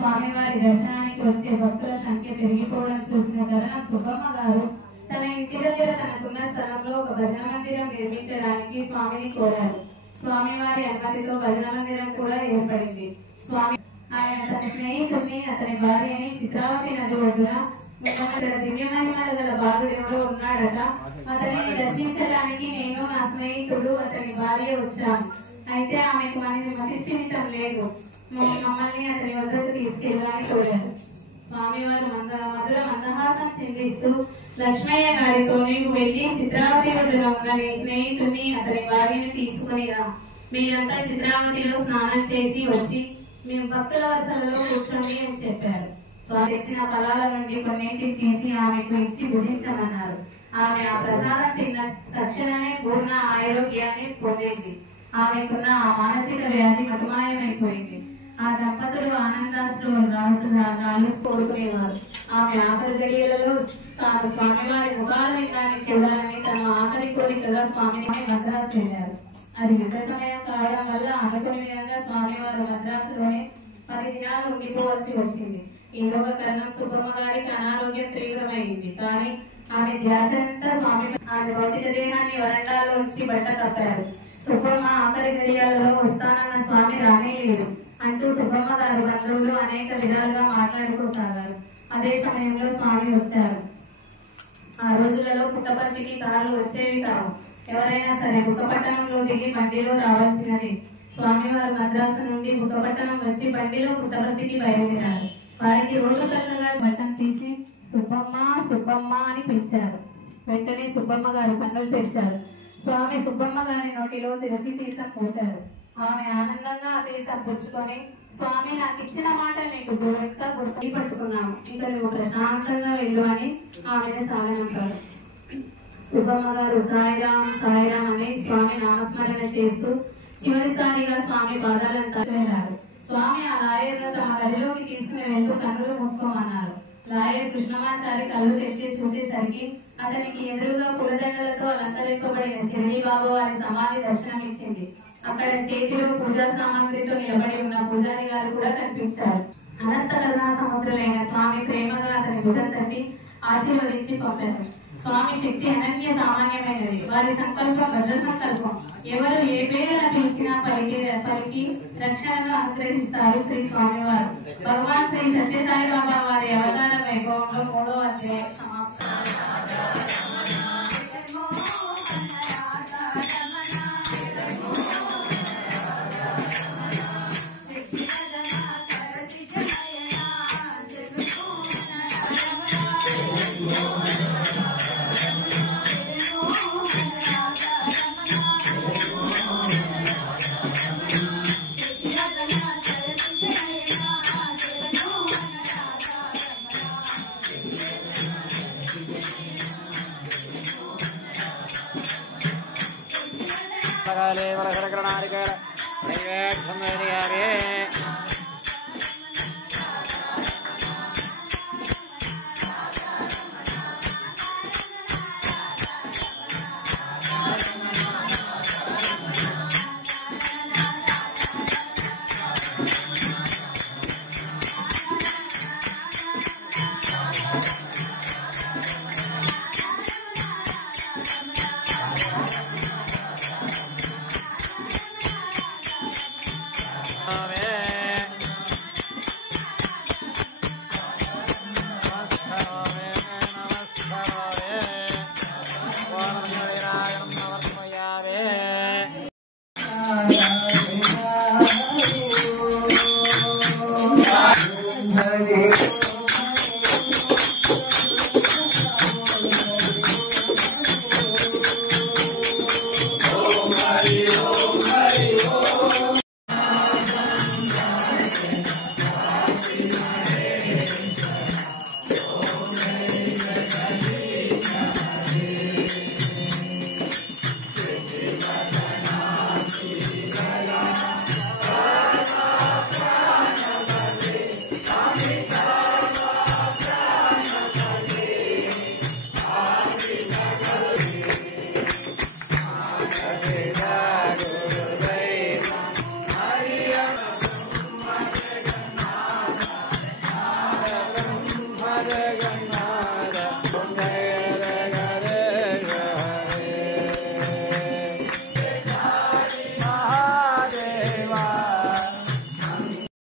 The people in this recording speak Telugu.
స్వామివారి దర్శనానికి వచ్చే భక్తుల సంఖ్య పెరిగిపోవడం చూసిన తరుణం సుబ్బమ్మ గారు తన ఇంటి దగ్గర తనకున్న స్థలంలో ఒక భజన మందిరం నిర్మించడానికి స్వామిని కోరారు. స్వామివారి అనుమతితో భజన మందిరం కూడా ఏర్పడింది. స్వామి ఆయన తన స్నేహితుడిని, అతని భార్యని చిత్రావతి నది ఒడ్డున దివ్య మహిమల గల బాలుడు ఎవరో ఉన్నాడట, అతనిని దర్శించడానికి నేను, నా స్నేహితుడు, అతని భార్య వచ్చాము. అయితే ఆమెకు మతి స్థిమితం లేదు. మమ్మల్ని అతని వద్దకు తీసుకెళ్ళాలని కోరారు. స్వామివారు మధుర మందహాసం చెందిస్తూ లక్ష్మయ్య గారితో నీవు వెళ్లి చిత్రావతి ఒడ్డున ఉన్న నీ స్నేహితుని, అతని భార్యని తీసుకుని రా. మీరంతా చిత్రావతిలో స్నానం చేసి వచ్చి మేము భక్తుల వరుసలలో కూర్చొని అని చెప్పారు. స్వామి తెచ్చిన ఫలాల నుండి కొన్నింటిని తీసి ఆమెకు ఇచ్చి భుజించమన్నారు. ఆమె ఆ ప్రసాదం తిన్న తక్షణమే పూర్ణ ఆరోగ్యాన్ని పొందింది. ఆమెకున్న ఆ మానసిక వ్యాధి మటుమాయమైపోయింది. ఆ దంపతులు ఆనందాశ్రులు రాళ్ళు కోరుకునేవారు. ఆమె ఆఖరి గడియలలో తాను స్వామివారి ముఖాలు చూడాలని తన ఆఖరి కోరికగా స్వామిని మద్రాసు వెళ్ళారు. అది యుద్ధ సమయం కావడం వల్ల అనుకునే విధంగా స్వామివారు మద్రాసులోనే 10 దినాలు ఉండిపోవలసి వచ్చింది. ఈలోగా కరణం సుబ్బమ్మ గారికి అనారోగ్యం తీవ్రమైంది. కానీ ఆమె ధ్యాసంతా స్వామి ఆమె భౌతిక దేహాన్ని వరండాలో ఉంచి బట్ట కప్పారు. సుబ్బమ్మ ఆఖరి గడియాలలో వస్తానన్న స్వామి రానే లేదు అంటూ సుబ్బమ్మ గారి బంధువులు అనేక విధాలుగా మాట్లాడుకోసాగారు. అదే సమయంలో స్వామి వచ్చారు. ఆ రోజులలో పుట్టపర్తికి కార్లు వచ్చేవి కావు. ఎవరైనా సరే బుక్కపట్టణంలో దిగి బండిలో రావాల్సినది. స్వామివారు మద్రాసు నుండి బుక్కపట్టణం వచ్చి బండిలో పుట్టపర్తికి బయలుదేరారు. వారికి రోడ్డు ప్రక్కగా బట్టం తీసి సుబ్బమ్మ సుబ్బమ్మ అని పిలిచారు. వెంటనే సుబ్బమ్మ గారు కన్నులు తెరిచారు. స్వామి సుబ్బమ్మ గారి నోటిలో తులసి తీర్థం పోశారు. ఆమె ఆనందంగా ఆ తీర్థం పుచ్చుకొని స్వామి నాకు ఇచ్చిన మాట నీకు ఇంకా గుర్తు పట్టుకున్నాము, ఇక నువ్వు ప్రశాంతంగా వెళ్ళు అని ఆమెను సాగనంపారు. సుబ్బమ్మ గారు సాయిరాం సాయిరాం అని స్వామి నామస్మరణ చేస్తూ చివరిసారిగా స్వామి పాదాలను వెళ్ళారు. స్వామి ఆ లాయర్ను తమ గదిలోకి తీసుకుని వెళ్తూ కన్నులు మూసుకోమన్నారు. లాయర్ కృష్ణమాచారి కళ్ళు తెచ్చి చూసేసరికి అతనికి ఎదురుగా పూలదండలతో అలంకరింపబడిన షిరిడి బాబా వారి సమాధి దర్శనం ఇచ్చింది. అక్కడ చేతిలో పూజా సామాగ్రితో నిలబడి ఉన్న పూజారి గారు కూడా కనిపించారు. అనంత కరుణా సముద్రులైన స్వామి ప్రేమగా అతని భుజం తట్టి ఆశీర్వదించి పంపారు. స్వామి శక్తి అనన్య సామాన్యమైనది. వారి సంకల్పం భద్ర సంకల్పం. ఎవరు ఏ పేరు పిలిచినా పలికి రక్షణగా అనుగ్రహిస్తారు శ్రీ స్వామివారు. భగవాన్ శ్రీ సత్యసాయి బాబా వారి అవతార వైభవంలో 3వ అధ్యాయం సమాప్తం.